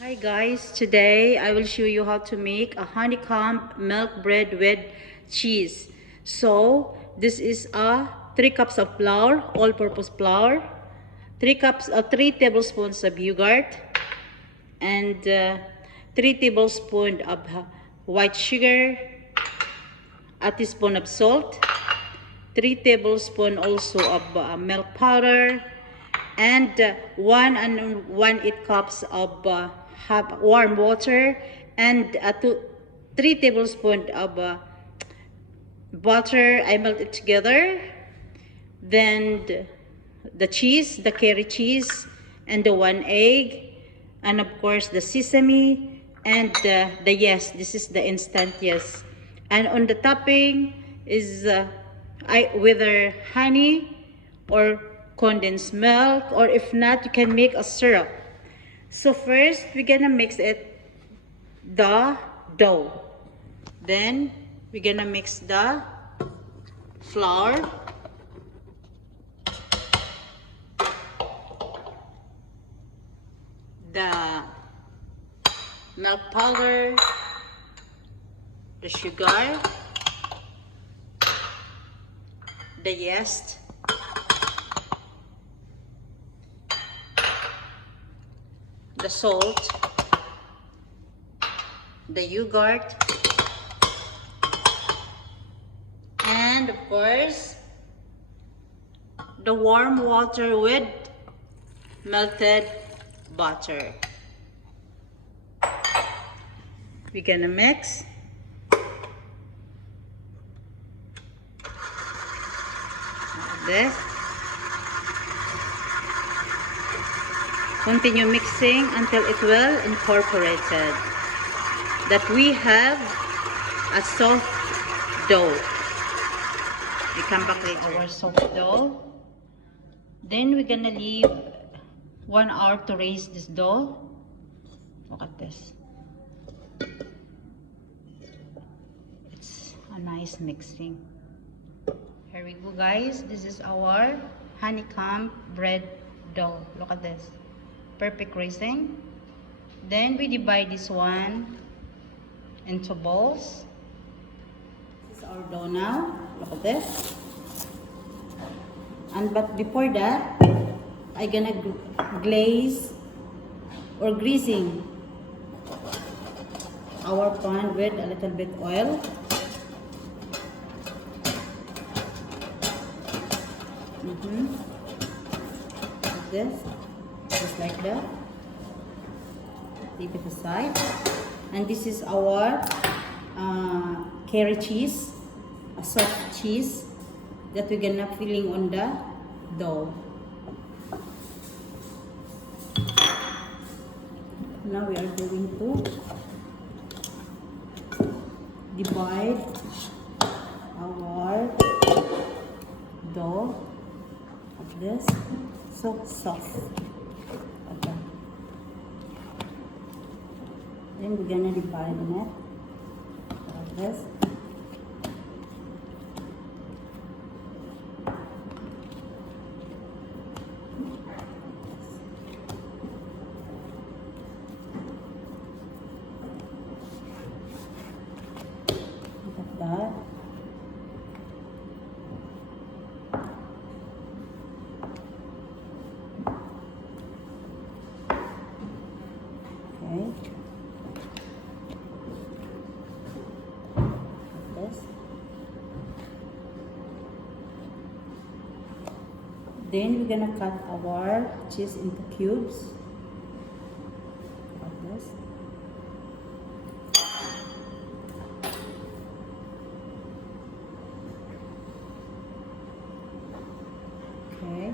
Hi guys, today I will show you how to make a honeycomb milk bread with cheese. So this is a 3 cups of flour, all-purpose flour, 3 tablespoons of yogurt, and 3 tablespoons of white sugar, a teaspoon of salt, 3 tablespoons also of milk powder, and 1 and 1/8 cups of warm water, and 3 tablespoons of butter. I melt it together. Then the cheese, the curry cheese, and the 1 egg, and of course the sesame, and the yes. This is the instant yes. And on the topping is whether honey or condensed milk, or if not, you can make a syrup. So first we're gonna mix the dough. Then we're gonna mix the flour, the milk powder, the sugar, the yeast, the salt, the yogurt, and of course the warm water with melted butter. We're gonna mix. Like this. Continue mixing until it well incorporated, that we have a soft dough. We come back with our soft dough. Then we're gonna leave 1 hour to raise this dough. Look at this. It's a nice mixing. Here we go guys. This is our honeycomb bread dough. Look at this. Perfect raising. Then we divide this one into balls. This is our dough now. Look at this. But before that, I'm gonna glaze or greasing our pan with a little bit oil. Like this, just like that. Leave it aside. And this is our curry cheese, a soft cheese that we're gonna filling on the dough. Now we are going to divide our dough like this, so soft. Okay. Then we're gonna divide it like this. That. Okay. Like this. Then we're gonna cut our cheese into cubes. Like this. Okay.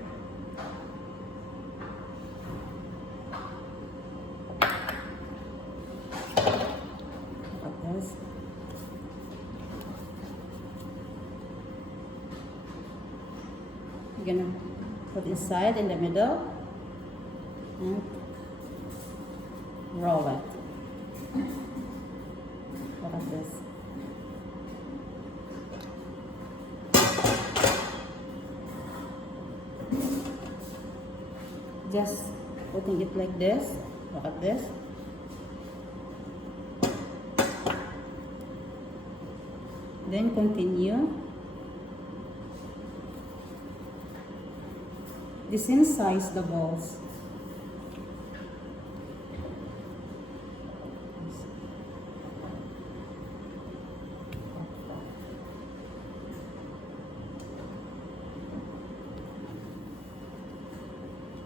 Like this. We're gonna put inside in the middle and roll it. Look at this. Just putting it like this. Look at this. Then continue. The same size the balls.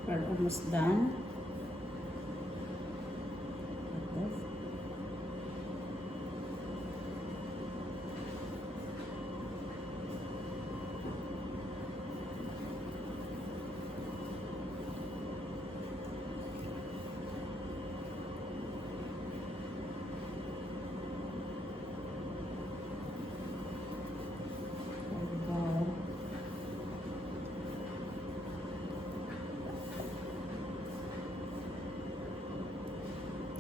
We're almost done. Like this. There we go.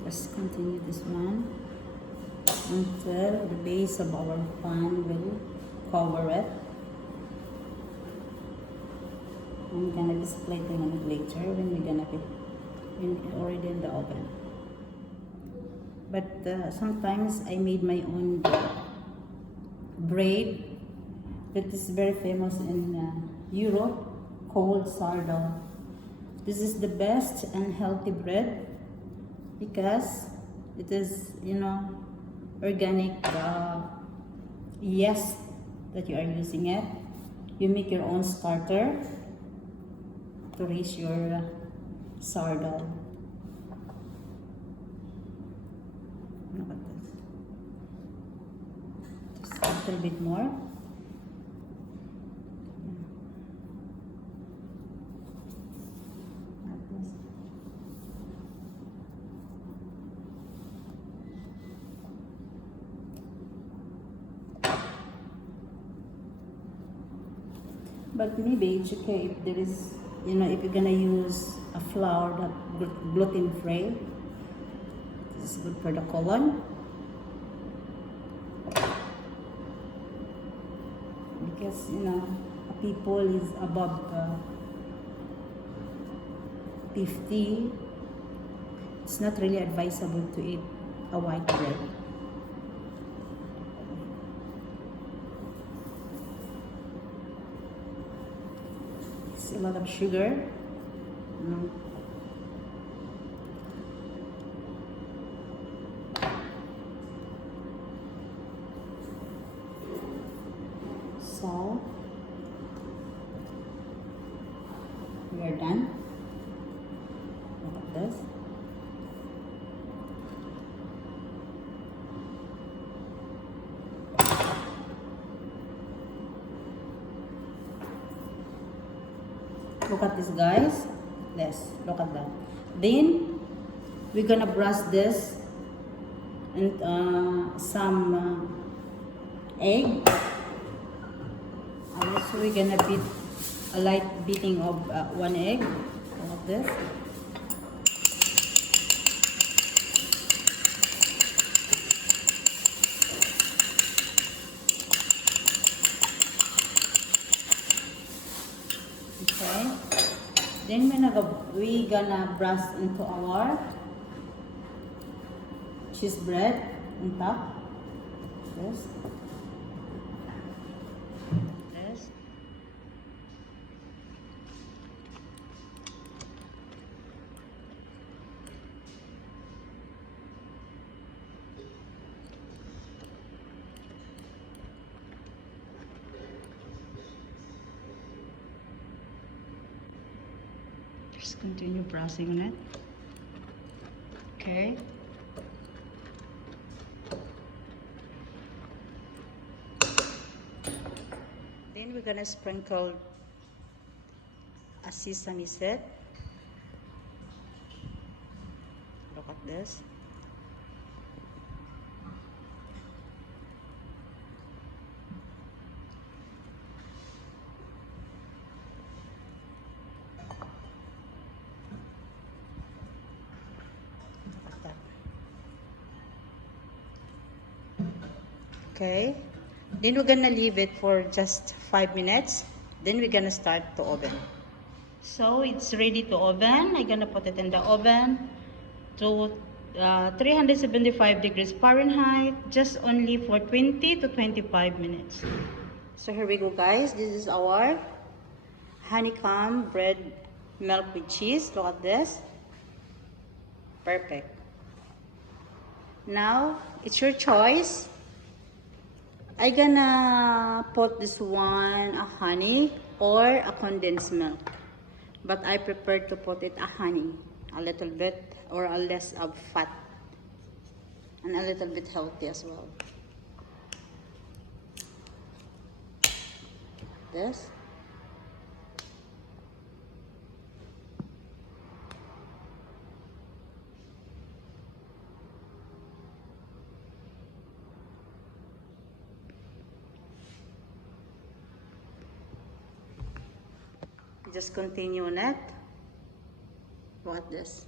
Just continue this one until the base of our pan will cover it. I'm gonna display them on it later when we're gonna be already in the oven. But sometimes I made my own bread that is very famous in Europe, called sourdough. This is the best and healthy bread because it is, organic yeast that you are using it. You make your own starter to raise your sourdough. Look at this. Just a little bit more. Like this. But maybe it's okay if there is, if you're gonna use a flour that gluten free. This is good for the colon. Because, people is above 50, it's not really advisable to eat a white bread. It's a lot of sugar. So we are done. Look at this. Look at this, guys. Yes, look at that. Then we're gonna brush this and some egg. So we're gonna beat a light beating of one egg. Like this. Okay. Then we're gonna brush into our cheese bread on top. This. Just continue pressing on it. Okay. Then we're gonna sprinkle a sesame seed. Look at this. Okay, then we're gonna leave it for just 5 minutes. Then we're gonna start the oven. So it's ready to oven. I'm gonna put it in the oven to 375 degrees Fahrenheit, just only for 20 to 25 minutes. So here we go, guys. This is our honeycomb bread milk with cheese. Look at this. Perfect. Now it's your choice. I gonna put this one a honey or a condensed milk, but I prefer to put it a honey, a little bit or a less of fat, and a little bit healthy as well. This. Just continue on it. Look at this.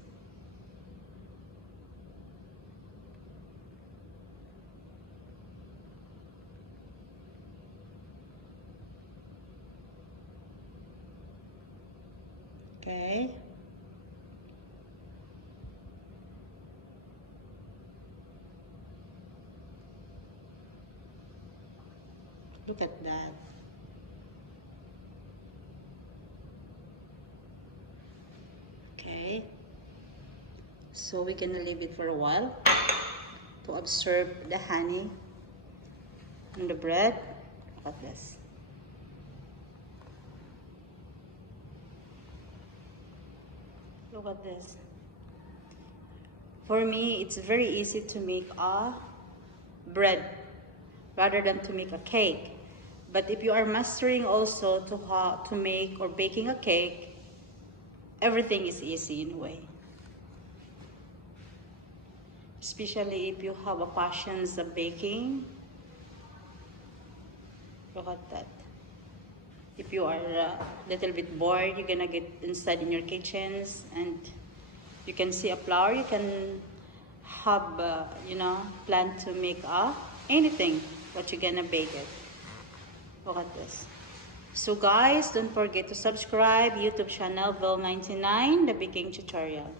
Okay. Look at that. Okay. So we're gonna leave it for a while to absorb the honey on the bread. Look at this. Look at this. For me, it's very easy to make a bread rather than to make a cake. But if you are mastering also to how to make or baking a cake, everything is easy in a way. Especially if you have a passion of baking. Look at that. If you are a little bit bored, you're gonna get inside in your kitchens and you can see a flour, you can have, plan to make anything what you're gonna bake it. Look at this. So guys, don't forget to subscribe YouTube channel Vel99, the baking tutorial.